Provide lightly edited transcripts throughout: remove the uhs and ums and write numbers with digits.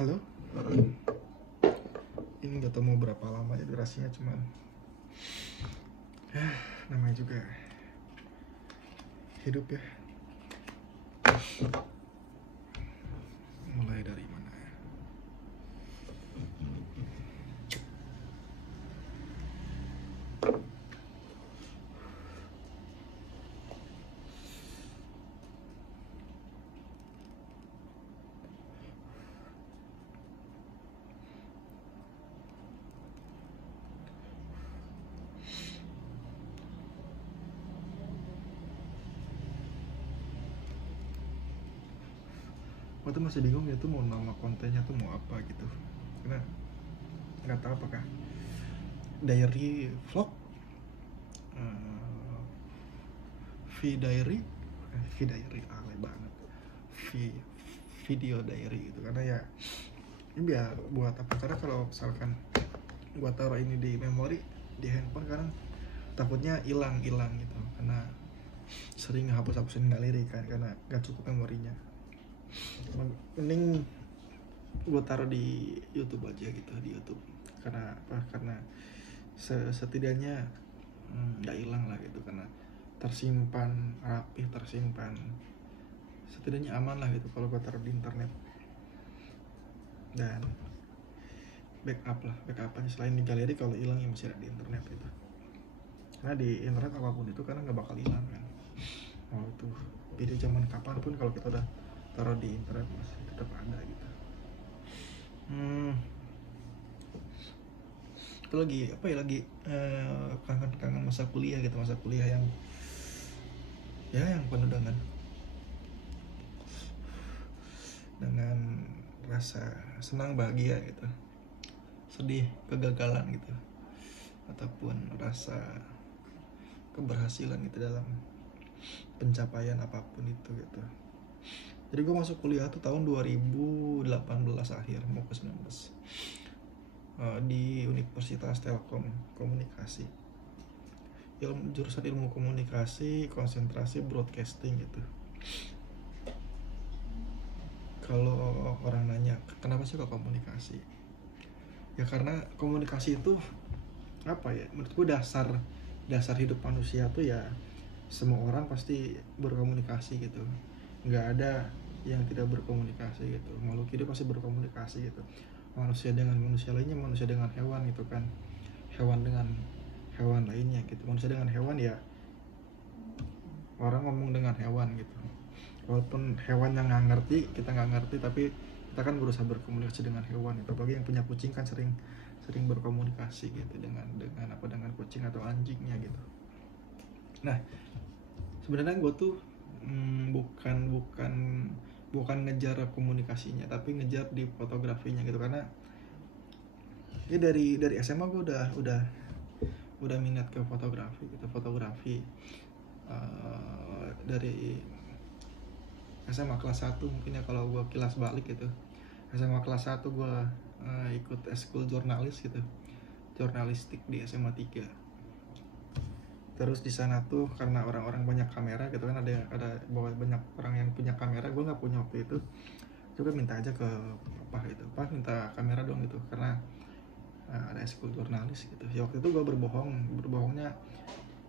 Halo, ini gak tau mau berapa lama ya durasinya, cuman namanya juga hidup ya. Mulai dari mana ya? Gue tuh masih bingung ya tuh mau nama kontennya tuh mau apa gitu, karena nggak tahu apakah diary vlog, V-diary, V-diary alay banget, video diary gitu. Karena ya ini biar buat apa, karena kalau misalkan gua taruh ini di memori di handphone kan takutnya hilang gitu, karena sering hapus-hapusin galeri kan, karena gak cukup memorinya. Mending gue taruh di YouTube aja gitu, di YouTube. Karena apa? Karena setidaknya nggak hilang lah gitu, karena tersimpan rapi, tersimpan setidaknya aman lah gitu kalau gue taruh di internet. Dan backup aja selain di galeri, kalau hilang ya masih ada di internet gitu. Karena di internet apapun itu karena nggak bakal hilang kan. Mau itu video zaman kapanpun, kalau kita udah taruh di internet masih tetap ada gitu. Itu lagi apa ya, lagi kangen masa kuliah gitu, masa kuliah yang penuh dengan rasa senang, bahagia gitu, sedih, kegagalan gitu, ataupun rasa keberhasilan gitu dalam pencapaian apapun itu gitu. Jadi gue masuk kuliah tuh tahun 2018 akhir mau ke 19 di Universitas Telkom Komunikasi, jurusan ilmu komunikasi, konsentrasi broadcasting gitu. Kalau orang nanya kenapa sih kok komunikasi, ya karena komunikasi itu apa ya, menurut gue dasar hidup manusia tuh ya, semua orang pasti berkomunikasi gitu, nggak ada yang tidak berkomunikasi gitu. Makhluk hidup pasti berkomunikasi gitu, manusia dengan manusia lainnya, manusia dengan hewan gitu kan, hewan dengan hewan lainnya gitu, manusia dengan hewan ya, orang ngomong dengan hewan gitu. Walaupun hewan yang nggak ngerti, kita nggak ngerti, tapi kita kan berusaha berkomunikasi dengan hewan itu. Apalagi yang punya kucing kan sering berkomunikasi gitu dengan kucing atau anjingnya gitu. Nah, sebenarnya gue tuh bukan ngejar komunikasinya, tapi ngejar di fotografinya gitu. Karena ya dari SMA gue udah minat ke fotografi gitu, dari SMA kelas 1 mungkin ya, kalau gue kilas balik gitu. SMA kelas 1 gue ikut eskul jurnalis gitu, jurnalistik di SMA 3. Terus di sana tuh karena orang-orang banyak kamera gitu kan, ada bawa banyak orang yang punya kamera. Gue nggak punya waktu itu, juga minta aja ke papa gitu, pak minta kamera dong gitu, karena ada eskul jurnalis gitu. Ya waktu itu gue berbohongnya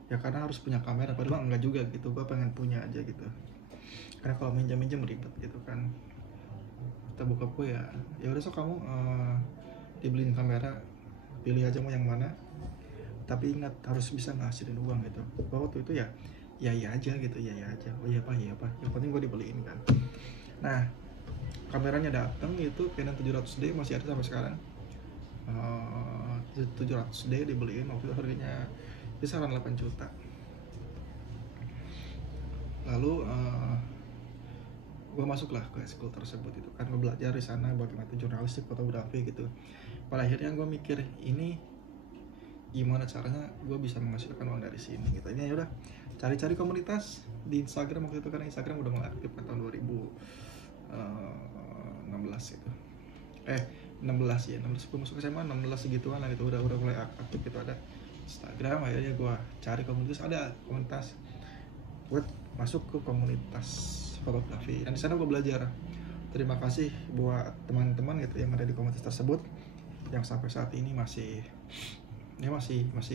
ya karena harus punya kamera, padahal enggak juga gitu, gue pengen punya aja gitu. Karena kalau minjam ribet gitu kan. Kita buka gue ya udah, sok kamu dibeliin kamera, pilih aja mau yang mana, tapi ingat harus bisa ngasilin uang gitu. Bahwa waktu itu ya aja gitu, ya aja, oh iya pak, yang penting gue dibeliin kan. Nah, kameranya datang itu Canon 700D, masih ada sampai sekarang. 700D dibeliin waktu itu, harganya kisaran 8 juta. Lalu gue masuklah ke school tersebut itu kan, gue belajar di sana bagaimana jurnalistik, fotografi gitu. Pada akhirnya gue mikir, ini gimana caranya gue bisa menghasilkan uang dari sini gitu. Ini ya udah cari komunitas di Instagram waktu itu, karena Instagram udah mulai aktif kan tahun 2016 gitu. 16 ya, 16 gue masuk SMA, 16 segituan lah gitu, udah mulai aktif gitu, ada Instagram. Akhirnya gue cari komunitas, ada komunitas, gue masuk ke komunitas fotografi, dan di sana gue belajar terima kasih buat teman-teman gitu yang ada di komunitas tersebut yang sampai saat ini masih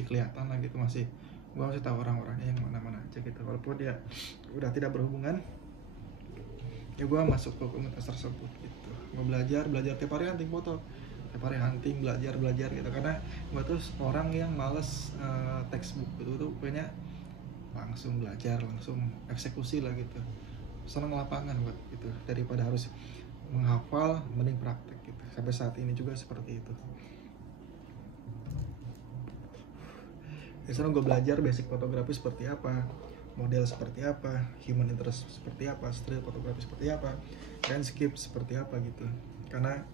kelihatan lah gitu, gue masih tahu orang-orangnya yang mana-mana aja gitu, walaupun dia udah tidak berhubungan. Ya gue masuk ke komunitas tersebut gitu, gue belajar tiap hari hunting foto, tiap hari hunting, belajar gitu, karena gue tuh orang yang males textbook gitu, tuh pokoknya langsung belajar, langsung eksekusi lah gitu, seneng lapangan buat gitu, daripada harus menghafal, mending praktek gitu. Sampai saat ini juga seperti itu. Di sana gue belajar basic fotografi seperti apa, model seperti apa, human interest seperti apa, still fotografi seperti apa, landscape seperti apa gitu. Karena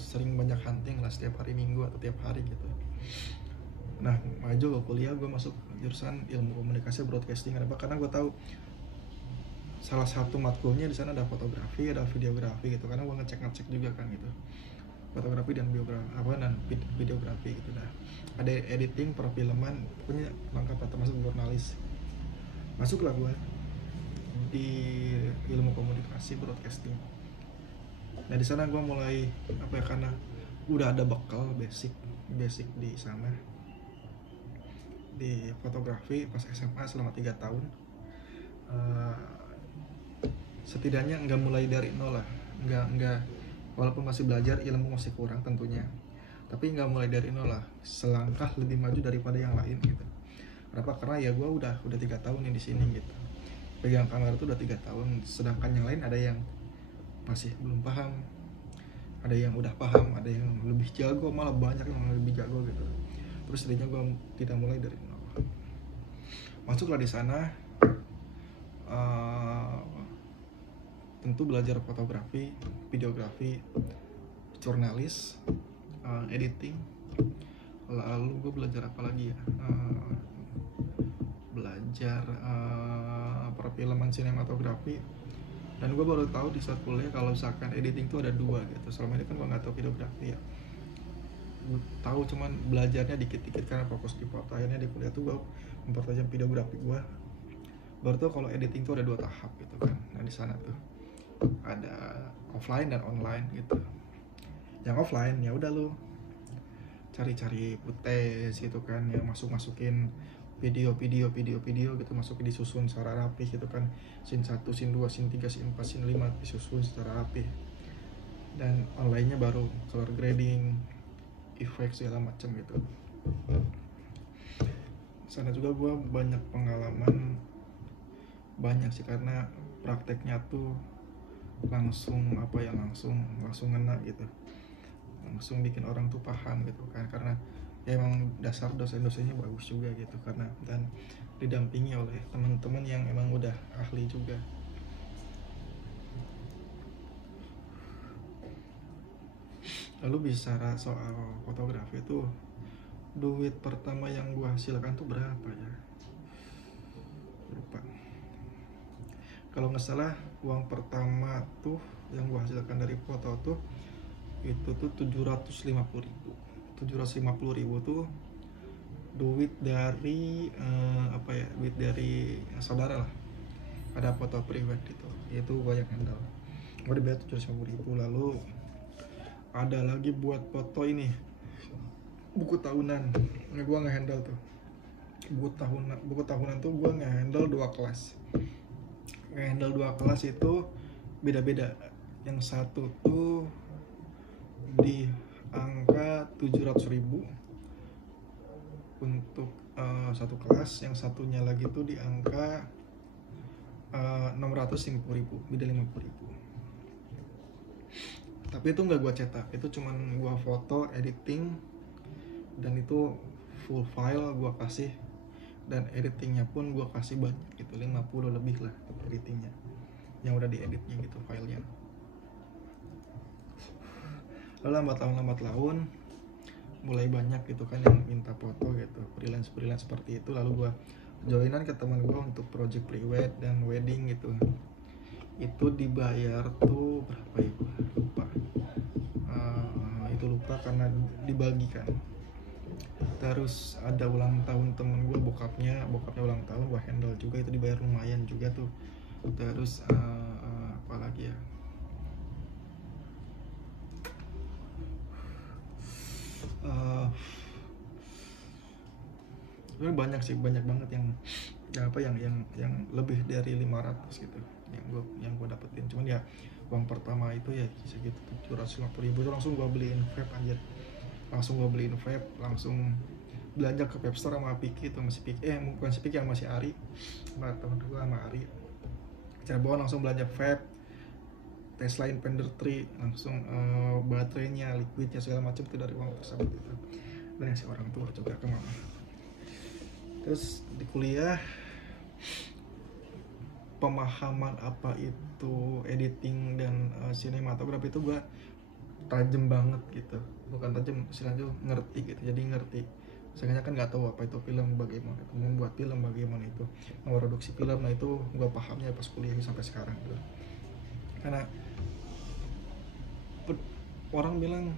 sering banyak hunting lah setiap hari Minggu atau tiap hari gitu. Nah, maju ke kuliah gue masuk jurusan ilmu komunikasi broadcasting. Kenapa? Karena gue tahu salah satu matkulnya di sana ada fotografi, ada videografi gitu. Karena gue ngecek juga kan gitu, fotografi dan videografi gitu. Nah, ada editing, perfilman, punya lengkap termasuk jurnalis. Masuklah gue di ilmu komunikasi broadcasting. Nah, di sana gue mulai karena udah ada bekal basic di sana di fotografi pas SMA selama 3 tahun. Setidaknya nggak mulai dari nol lah, nggak walaupun masih belajar, ilmu masih kurang tentunya, tapi nggak mulai dari nol lah, selangkah lebih maju daripada yang lain gitu. Kenapa? Karena ya gue udah 3 tahun nih di sini gitu, pegang kamera tuh udah 3 tahun, sedangkan yang lain ada yang masih belum paham, ada yang udah paham, ada yang lebih jago, malah banyak yang lebih jago gitu. Terus setidaknya gue tidak mulai dari nol. Masuklah di sana, tentu belajar fotografi, videografi, jurnalis, editing. Lalu gue belajar apa lagi ya? Belajar perfilman sinematografi. Dan gue baru tahu di saat kuliah kalau misalkan editing tuh ada 2 gitu. Selama ini kan gue nggak tahu videografi ya. Gue tahu cuman belajarnya dikit-dikit karena fokus di foto. Akhirnya di kuliah tuh gue mempertajam videografi gue. Baru tuh kalau editing tuh ada 2 tahap gitu kan. Nah, di sana tuh ada offline dan online gitu. Yang offline ya udah lu cari-cari footage gitu kan, yang masukin video gitu, masukin disusun secara rapi gitu kan, scene 1, scene 2, scene 3, scene 4, scene 5 disusun secara rapi. Dan onlinenya baru color grading, effect segala macam gitu. Sana juga gue banyak pengalaman, banyak sih, karena prakteknya tuh langsung ngena gitu, langsung bikin orang tuh paham gitu kan, karena ya emang dasar dosen-dosennya bagus juga gitu, karena dan didampingi oleh teman-teman yang emang udah ahli juga. Lalu bicara soal fotografi tuh, duit pertama yang gua hasilkan tuh berapa ya, lupa. Kalau nggak salah uang pertama tuh yang gue hasilkan dari foto tuh itu tuh 750.000. 750.000 tuh duit dari duit dari saudara lah. Ada foto pribadi itu gue yang handle. Gue dibayar 750.000. Lalu ada lagi buat foto ini, buku tahunan. Nah, gue nggak handle tuh buku tahunan tuh gue nggak handle 2 kelas. Handle 2 kelas itu beda-beda. Yang satu tuh di angka 700.000 untuk satu kelas, yang satunya lagi tuh di angka 650.000, beda 50.000. Tapi itu nggak gua cetak, itu cuman gua foto, editing, dan itu full file gua kasih. Dan editingnya pun gue kasih banyak gitu, 50 lebih lah editingnya yang udah dieditnya gitu filenya. Lalu lambat laun mulai banyak gitu kan yang minta foto gitu, freelance seperti itu. Lalu gue joinan ke teman gue untuk project pre-wed dan wedding gitu. Itu dibayar tuh berapa ya, gue lupa. Itu lupa karena dibagikan. Terus ada ulang tahun temen gue, bokapnya ulang tahun, gue handle juga, itu dibayar lumayan juga tuh, Terus apa lagi ya, sebenarnya banyak sih, banyak banget yang yang lebih dari 500 gitu yang gue dapetin. Cuman ya uang pertama itu ya segitu 750.000 itu langsung gue beliin vape anjir. Langsung gue beliin vape, langsung belanja ke vape store sama Piki itu, masih Piki, bukan si Piki, yang masih Ari, sama temen gue sama Ari Cirebon. Langsung belanja vape, Tesla Invader 3, langsung baterainya, liquidnya, segala macam itu dari uang tersebut itu. Dan ngasih orang tua juga ke mama. Terus di kuliah, pemahaman apa itu editing dan sinematografi itu gue tajam banget gitu. Bukan tajam, istilahnya ngerti gitu. Jadi ngerti. Misalnya kan nggak tahu apa itu film, bagaimana itu membuat film, bagaimana itu memproduksi film. Nah itu gue pahamnya pas kuliah sampai sekarang gitu. Karena orang bilang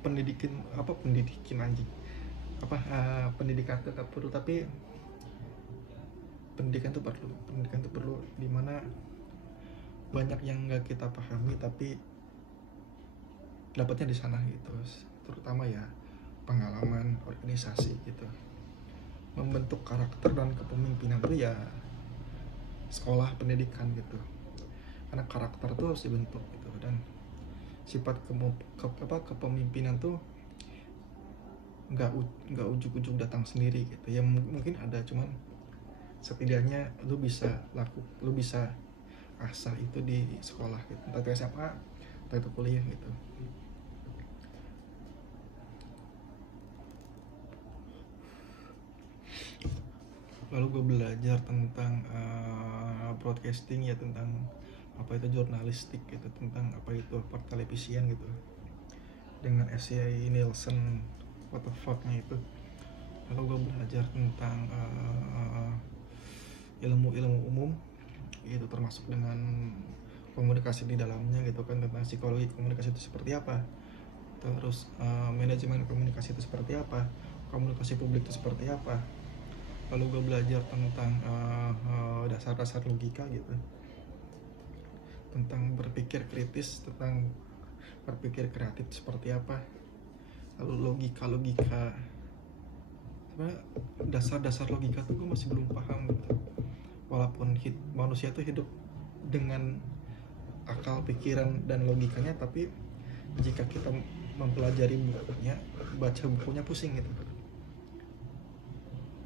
pendidikan anjing pendidikan tetap perlu, tapi pendidikan itu perlu dimana banyak yang nggak kita pahami tapi dapatnya di sana gitu. Terutama ya pengalaman organisasi gitu, membentuk karakter dan kepemimpinan tuh ya sekolah pendidikan gitu. Karena karakter tuh harus dibentuk gitu, dan sifat kepemimpinan tuh nggak ujuk-ujuk datang sendiri gitu ya. Mungkin ada, cuman setidaknya lu bisa asah itu di sekolah gitu, entah itu SMA entah itu kuliah gitu. Lalu gue belajar tentang broadcasting ya, tentang apa itu jurnalistik gitu, tentang apa itu pertelevisian gitu, dengan SCI Nielsen what the fuck-nya itu. Lalu gue belajar tentang ilmu-ilmu umum itu, termasuk dengan komunikasi di dalamnya gitu kan, tentang psikologi komunikasi itu seperti apa, terus manajemen komunikasi itu seperti apa, komunikasi publik itu seperti apa. Lalu gue belajar tentang dasar-dasar logika gitu, tentang berpikir kritis, tentang berpikir kreatif seperti apa. Lalu logika sebenarnya dasar-dasar logika tuh gue masih belum paham gitu. Walaupun manusia tuh hidup dengan akal, pikiran, dan logikanya, tapi jika kita mempelajari bukunya, baca bukunya pusing gitu.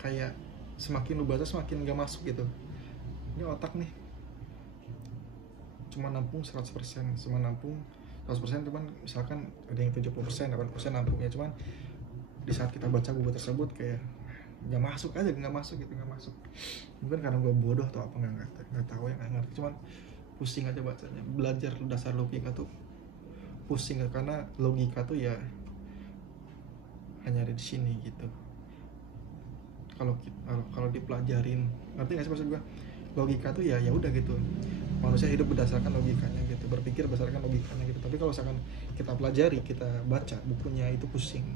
Kayak semakin lu baca semakin gak masuk gitu. Ini otak nih cuma nampung 100%, cuman misalkan ada yang 70%, 80% nampungnya, cuman di saat kita baca buku tersebut kayak nggak masuk. Mungkin karena gue bodoh atau apa, nggak tahu, yang nggak ngerti, cuman pusing aja bacanya. Belajar dasar logika tuh pusing, karena logika tuh ya hanya ada di sini gitu. Kalau dipelajarin, ngerti nggak sih maksud gue? Logika tuh ya udah gitu, manusia hidup berdasarkan logikanya gitu, berpikir berdasarkan logikanya gitu. Tapi kalau misalkan kita pelajari, kita baca bukunya, itu pusing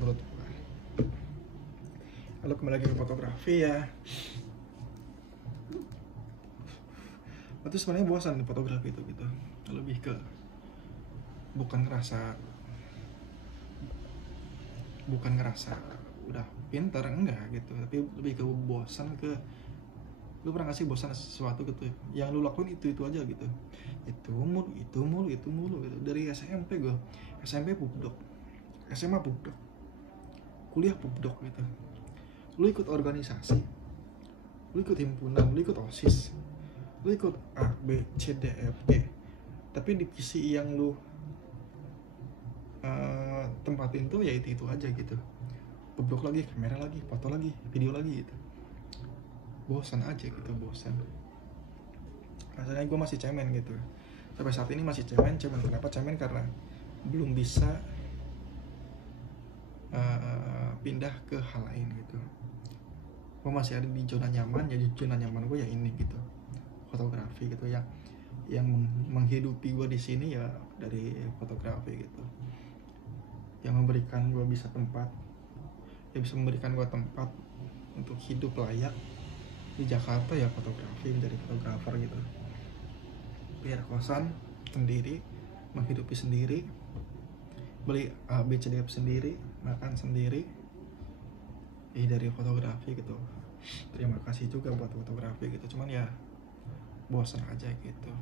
menurut gue. Lalu kembali lagi ke fotografi ya, itu sebenarnya bosan di fotografi itu gitu. Lebih ke bukan ngerasa udah pintar, enggak gitu, tapi lebih ke bosan. Lu pernah gak sih bosan sesuatu gitu, yang lu lakuin itu aja gitu, itu mulu gitu. Dari SMP gue, SMP pubdok, SMA pubdok, kuliah pubdok gitu. Lu ikut organisasi, lu ikut himpunan, lu ikut OSIS, lu ikut A, B, C, D, F, G, tapi divisi yang lu tempatin tuh ya itu aja gitu. Pubdok lagi, kamera lagi, foto lagi, video lagi gitu. Bosan aja gitu, rasanya gue masih cemen gitu. Sampai saat ini masih cemen. Kenapa cemen? Karena belum bisa pindah ke hal lain gitu. Gue masih ada di zona nyaman. Jadi zona nyaman gue ya ini gitu, fotografi gitu, yang menghidupi gue di sini ya dari fotografi gitu, yang memberikan gue bisa memberikan gue tempat untuk hidup layak, di Jakarta ya fotografi, menjadi fotografer gitu, biar kosan sendiri, menghidupi sendiri, beli ABCDF sendiri, makan sendiri, dari fotografi gitu. Terima kasih juga buat fotografi gitu, cuman ya bosan aja gitu.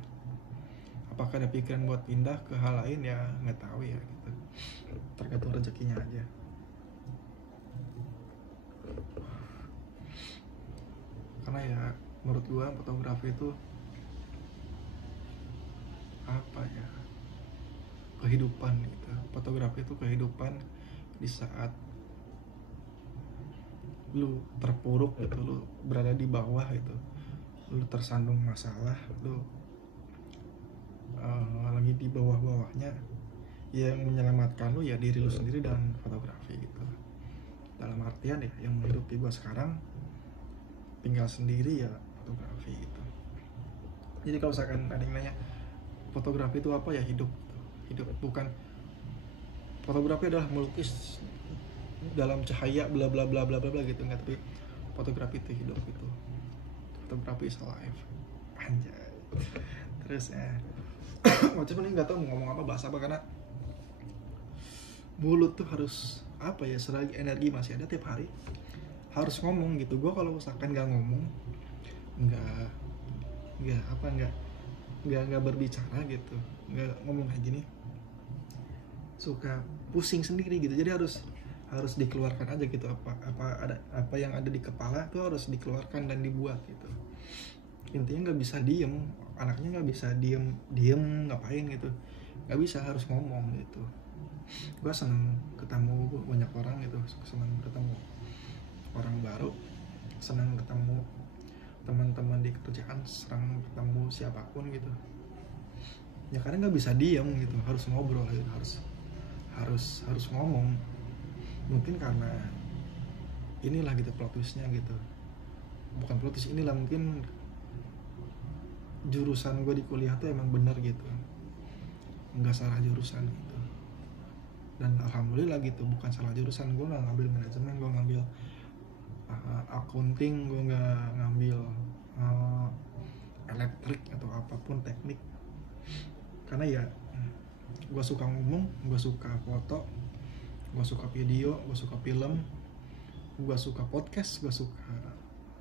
Apakah ada pikiran buat pindah ke hal lain, ya nggak tahu ya gitu, tergantung rezekinya aja. Karena ya menurut gua fotografi itu apa ya, kehidupan gitu. Fotografi itu kehidupan di saat lu terpuruk gitu, lu berada di bawah gitu, lu tersandung masalah, lu lagi di bawah-bawahnya, yang menyelamatkan lu ya diri lu sendiri dan fotografi gitu. Dalam artian ya, yang menghidupi gua sekarang tinggal sendiri ya fotografi gitu. Jadi kalau misalkan ada yang nanya fotografi itu apa, ya hidup gitu. Hidup, bukan fotografi adalah melukis dalam cahaya bla bla bla bla bla gitu, enggak, tapi fotografi itu hidup gitu. Fotografi is alive, anjay. Terus macam ini nggak tahu mau ngomong apa, bahasa apa, karena mulut tuh harus apa ya, selagi energi masih ada tiap hari harus ngomong gitu. Gue kalau misalkan nggak ngomong, nggak berbicara gitu, nggak ngomong kayak gini, suka pusing sendiri gitu. Jadi harus dikeluarkan aja gitu, apa yang ada di kepala tuh harus dikeluarkan dan dibuat gitu. Intinya nggak bisa diem, anaknya nggak bisa diem ngapain gitu, nggak bisa, harus ngomong gitu. Gue seneng ketemu banyak orang gitu, seneng ketemu orang baru, seneng ketemu teman-teman di kerjaan, seneng ketemu siapapun gitu ya, karena nggak bisa diem gitu, harus ngobrol gitu, harus ngomong. Mungkin karena inilah gitu plot twistnya gitu, bukan plot twist, inilah mungkin jurusan gue di kuliah tuh emang bener gitu, nggak salah jurusan gitu. Dan alhamdulillah gitu, bukan salah jurusan. Gue nggak ngambil manajemen, gue ngambil accounting, gue nggak ngambil elektrik atau apapun teknik. Karena ya gue suka ngomong, gue suka foto, gue suka video, gue suka film, gue suka podcast, gue suka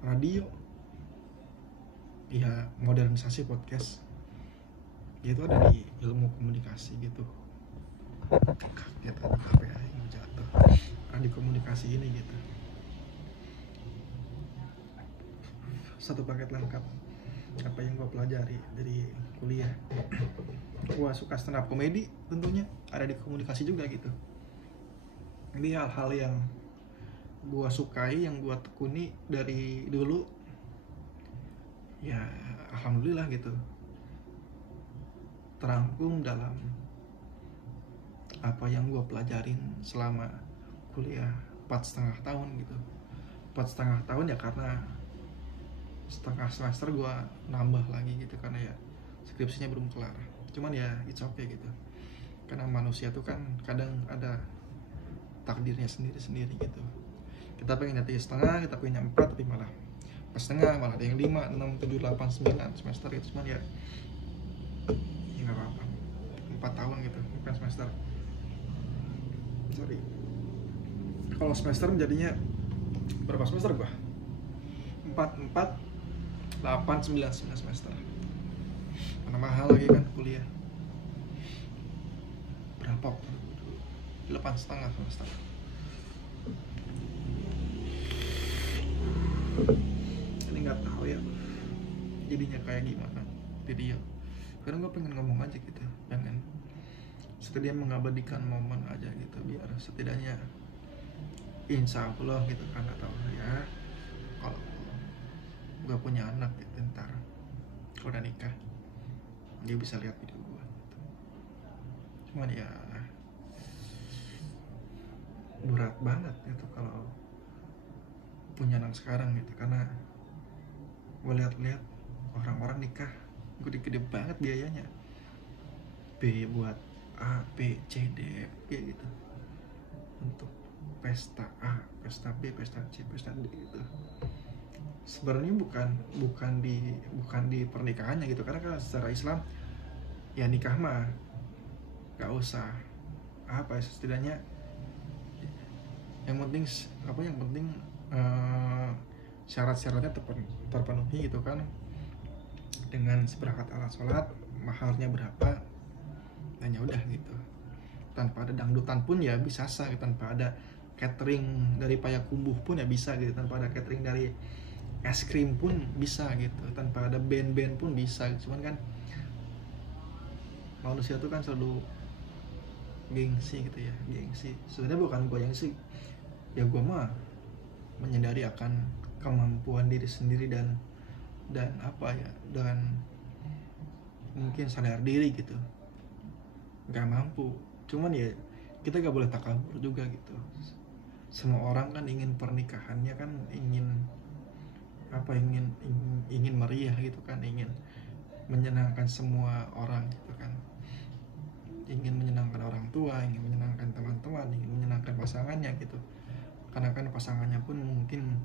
radio. Ya modernisasi podcast itu ada di ilmu komunikasi gitu. Kaget ada HP yang jatuh, ada di komunikasi ini gitu. Satu paket lengkap apa yang gue pelajari dari kuliah. Gue suka stand up comedy, tentunya ada di komunikasi juga gitu. Ini hal-hal yang gue sukai, yang gue tekuni dari dulu ya, alhamdulillah gitu, terangkum dalam apa yang gue pelajarin selama kuliah 4,5 tahun gitu. 4,5 tahun ya, karena setengah semester gue nambah lagi gitu, karena ya skripsinya belum kelar. Cuman ya it's okay gitu, karena manusia tuh kan kadang ada takdirnya sendiri-sendiri gitu. Kita pengen 3,5, kita pengen 4, tapi malah pas setengah, malah ada yang 5, 6, 7, 8, 9 semester gitu. Cuman ya nggak apa-apa, 4 tahun gitu, bukan semester. Sorry, kalau semester jadinya berapa semester gua? 4, 8, 9 semester. Karena mahal lagi kan kuliah. Berapa? 8,5 semester. Ini nggak tahu ya jadinya kayak gimana video. Karena gue pengen ngomong aja gitu, pengen setidaknya mengabadikan momen aja gitu, biar setidaknya insya Allah gitu kan, atau ya kalau gue punya anak gitu, ntar kalau udah nikah dia bisa lihat video gue gitu. Cuman ya berat banget gitu kalau punya anak sekarang gitu, karena gue lihat-lihat orang-orang nikah gede-gede banget biayanya, biaya buat A, B, C, D, F, G gitu, untuk pesta A, pesta B, pesta C, pesta D gitu. sebenarnya bukan di pernikahannya gitu, karena kan secara Islam ya nikah mah nggak usah apa ya, setidaknya yang penting syarat-syaratnya terpenuhi gitu kan, dengan seperangkat alat sholat, mahalnya berapa, dan ya udah gitu, tanpa ada dangdutan pun ya bisa sah, tanpa ada catering dari Payakumbuh pun ya bisa gitu, tanpa ada catering dari es krim pun bisa gitu, tanpa ada band-band pun bisa. Cuman kan manusia tuh kan selalu gengsi gitu ya, gengsi. Sebenarnya bukan gue gengsi, ya gue mah menyadari akan kemampuan diri sendiri dan apa ya, dan mungkin sadar diri gitu, nggak mampu. Cuman ya kita nggak boleh takabur juga gitu. Semua orang kan ingin pernikahannya kan ingin meriah gitu kan, ingin menyenangkan semua orang gitu kan, ingin menyenangkan orang tua, ingin menyenangkan teman-teman, ingin menyenangkan pasangannya gitu. Karena kan pasangannya pun mungkin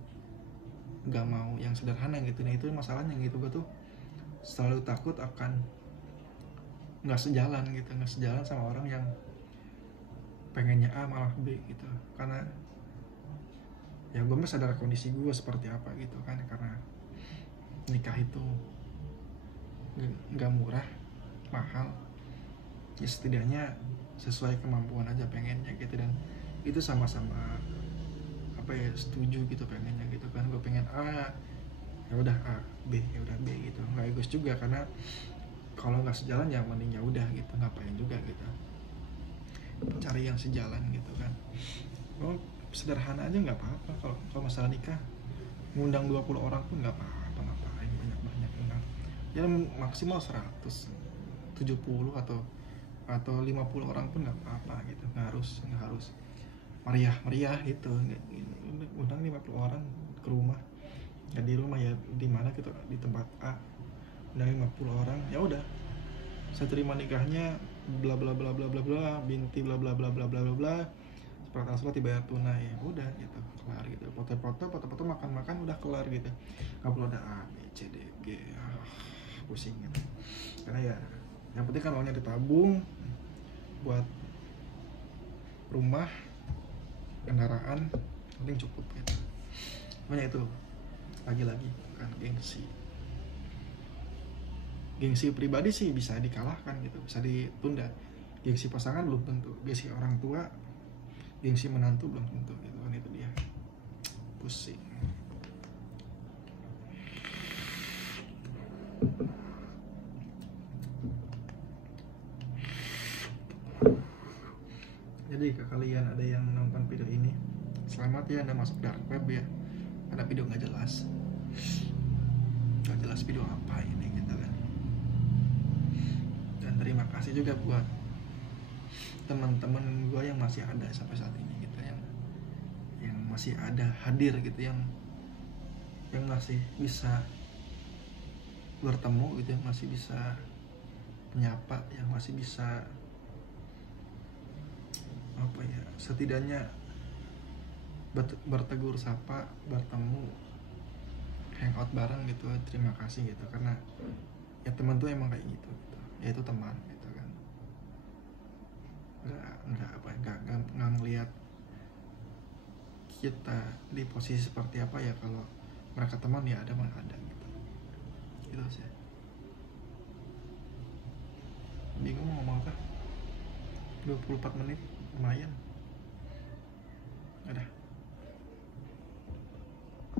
nggak mau yang sederhana gitu. Nah itu masalahnya gitu, gue tuh selalu takut akan nggak sejalan sama orang yang pengennya A malah B gitu. Karena ya gue mah sadar kondisi gue seperti apa gitu kan, karena nikah itu nggak murah, mahal, ya setidaknya sesuai kemampuan aja pengennya gitu. Dan itu sama-sama apa ya, setuju gitu pengennya gitu kan. Gue pengen A, ya udah A, B ya udah B gitu, nggak egois juga, karena kalau nggak sejalan ya mending ya udah gitu, ngapain juga gitu, cari yang sejalan gitu kan. Oh, sederhana aja nggak apa-apa. Kalau masalah nikah ngundang 20 orang pun nggak apa-apa, ngapain banyak undang, ya maksimal 170 atau 50 orang pun nggak apa-apa gitu, nggak harus meriah gitu. Undang 50 orang ke rumah, ya di rumah ya di mana gitu, di tempat A, undang 50 orang, ya udah saya terima nikahnya bla bla bla bla bla bla, binti bla bla bla bla bla bla bla, seperangkat sholat dibayar tunai, ya udah gitu, kelar gitu. Foto-foto makan udah kelar gitu, nggak perlu ada A B C D G, pusing gitu. Karena ya yang penting kan uangnya ditabung buat rumah, kendaraan, paling cukup gitu. Makanya itu lagi-lagi kan gengsi pribadi sih bisa dikalahkan gitu, bisa ditunda. Gengsi pasangan belum tentu, gengsi orang tua, gengsi menantu belum tentu gitu kan. Itu dia, pusing. Jadi ke kalian ada yang nonton video ini, selamat ya, Anda masuk dark web ya, ada video nggak jelas video apa ini gitu kan. Dan terima kasih juga buat teman-teman gue yang masih ada sampai saat ini gitu, yang masih ada hadir gitu, yang masih bisa bertemu gitu, yang masih bisa menyapa, yang masih bisa apa ya, setidaknya bertegur sapa, bertemu, hangout bareng gitu. Terima kasih gitu, karena ya teman tuh emang kayak gitu, ya itu teman gitu kan. Nggak ngelihat kita di posisi seperti apa ya, kalau mereka teman ya ada gitu. Itu sih. Bingung mau ngomong apa, 24 menit lumayan. Udah.